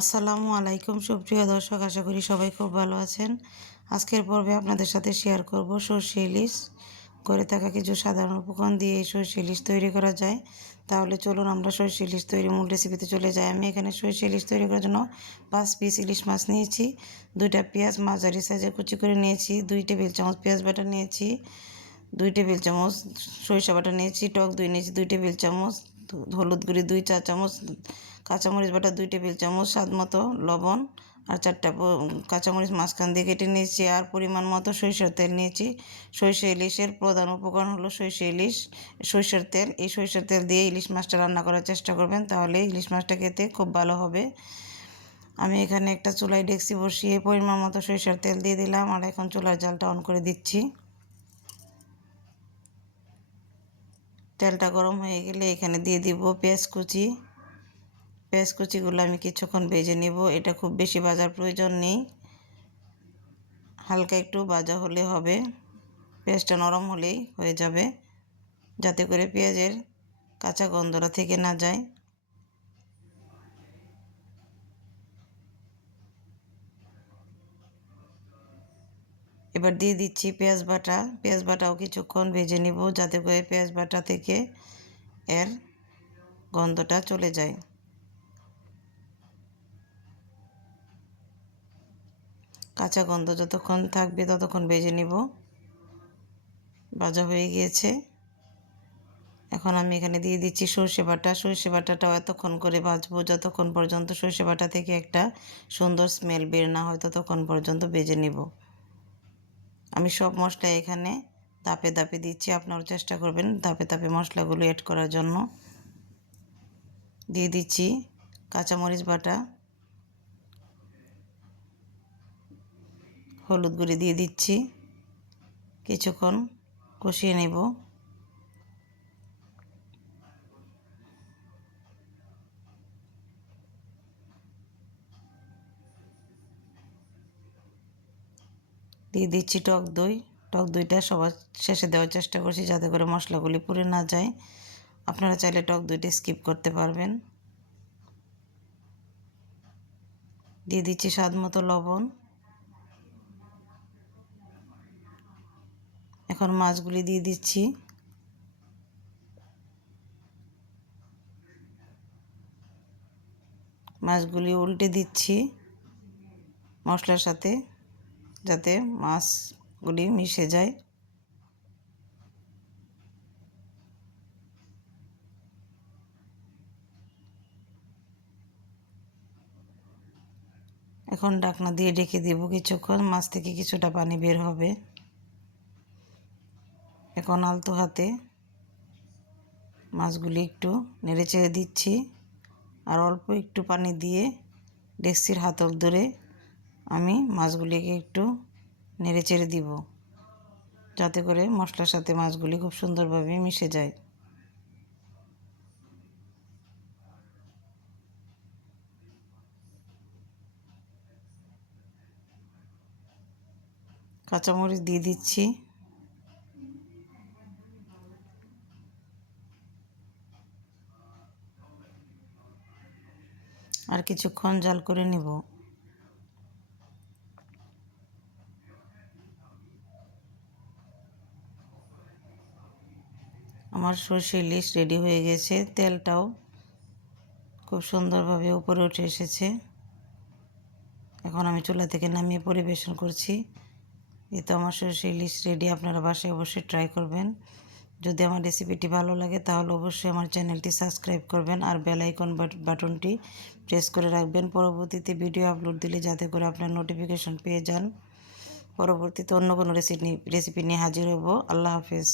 আসসালামু আলাইকুম, সুপ্রিয় দর্শক, আশা করি সবাই খুব ভালো আছেন। আজকের পর্বে আপনাদের সাথে শেয়ার করব সর্ষে ইলিশ। করে থাকা কিছু সাধারণ উপকরণ দিয়ে এই সর্ষে ইলিশ তৈরি করা যায়। তাহলে চলুন আমরা সর্ষে ইলিশ তৈরি মূল রেসিপিতে চলে যাই। আমি এখানে সর্ষে ইলিশ তৈরি করার জন্য পাঁচ পিস ইলিশ মাছ নিয়েছি। দুইটা পেঁয়াজ মাঝারি সাইজে কুচি করে নিয়েছি। দুই টেবিল চামচ পেঁয়াজ বাটা নিয়েছি। দুই টেবিল চামচ সরিষা বাটা নিয়েছি। টক দই নিয়েছি। দুই টেবিল চামচ হলুদ গুঁড়ি দুই চা চামচ, কাঁচামরিচ বাটা দুই টেবিল চামচ, স্বাদ মতো লবণ আর চারটা কাঁচামরিচ মাঝখান দিয়ে কেটে নিয়েছি আর পরিমাণ মতো সরিষার তেল নিয়েছি। সরিষা ইলিশের প্রধান উপকরণ হলো সরিষা ইলিশ, সরিষার তেল। এই সরিষার তেল দিয়ে ইলিশ মাছটা রান্না করার চেষ্টা করবেন, তাহলে ইলিশ মাছটা খেতে খুব ভালো হবে। আমি এখানে একটা চুলায় ডেক্সি বসিয়ে পরিমাণ মতো সরিষার তেল দিয়ে দিলাম আর এখন চুলার জালটা অন করে দিচ্ছি। তেলটা গরম হয়ে গেলে এখানে দিয়ে দিব পেঁয়াজ কুচি। পেঁয়াজ কুচিগুলো আমি কিছুক্ষণ ভেজে নেব, এটা খুব বেশি বাজার প্রয়োজন নেই। হালকা একটু বাজা হলে হবে, পেঁয়াজটা নরম হলেই হয়ে যাবে, যাতে করে পেঁয়াজের কাঁচা গন্ধটা থেকে না যায়। এবার দিয়ে দিচ্ছি পেঁয়াজ বাটা। পেঁয়াজ বাটাও কিছুক্ষণ ভেজে নিব যাতে করে পেঁয়াজ বাটা থেকে এর গন্ধটা চলে যায়। কাঁচা গন্ধ যতক্ষণ থাকবে ততক্ষণ ভেজে নিব। ভাজা হয়ে গিয়েছে। এখন আমি এখানে দিয়ে দিচ্ছি সর্ষে বাটা। সর্ষে বাটাটাও এতক্ষণ করে ভাজবো যতক্ষণ পর্যন্ত সর্ষে বাটা থেকে একটা সুন্দর স্মেল বের না হয় ততক্ষণ পর্যন্ত ভেজে নিব। আমি সব মশলা এখানে ধাপে ধাপে দিচ্ছি। আপনারা চেষ্টা করবেন ধাপে ধাপে মশলাগুলো অ্যাড করার জন্য। দিয়ে দিচ্ছি কাঁচামরিচ বাটা, হলুদ গুঁড়ি দিয়ে দিচ্ছি। কিছুক্ষণ কষিয়ে নেব। দিয়ে দিচ্ছি টক দই। টক দইটা সবার শেষে দেওয়ার চেষ্টা করছি যাতে করে মশলাগুলি পুড়ে না যায়। আপনারা চাইলে টক দইটা স্কিপ করতে পারবেন। দিয়ে দিচ্ছি স্বাদ মতো লবণ। এখন মাছগুলি দিয়ে দিচ্ছি। মাছগুলি উল্টে দিচ্ছি মশলার সাথে। যাতে মাছগুলি মিশে যায়। এখন ডাকনা দিয়ে ডেকে দেবো কিছুক্ষণ, মাছ থেকে কিছুটা পানি বের হবে। এখন আলতো হাতে মাছগুলি একটু নেড়ে চেড়ে দিচ্ছি। আর অল্প একটু পানি দিয়ে ডেক্সির হাতল ধরে আমি মাছগুলিকে একটু নেড়ে চেড়ে দিব, যাতে করে মশলার সাথে মাছগুলি খুব সুন্দরভাবে মিশে যায়। কাঁচামরিচ দিয়ে দিচ্ছি। আর কিছুক্ষণ জাল করে নেব। আমার সর্ষে ইলিশ রেডি হয়ে গেছে। তেলটাও খুব সুন্দরভাবে উপরে উঠে এসেছে। এখন আমি চুলা থেকে নামিয়ে পরিবেশন করছি। এই তো আমার সর্ষে ইলিশ রেডি আপনারা বাসায় অবশ্যই ট্রাই করবেন। যদি আমার রেসিপিটি ভালো লাগে, তাহলে অবশ্যই আমার চ্যানেলটি সাবস্ক্রাইব করবেন আর বেল আইকন বাটনটি প্রেস করে রাখবেন। পরবর্তীতে ভিডিও আপলোড দিলে যাতে করে আপনার নোটিফিকেশন পেয়ে যান। পরবর্তীতে অন্য কোনো রেসিপি রেসিপি নিয়ে হাজির হব। আল্লাহ হাফেজ।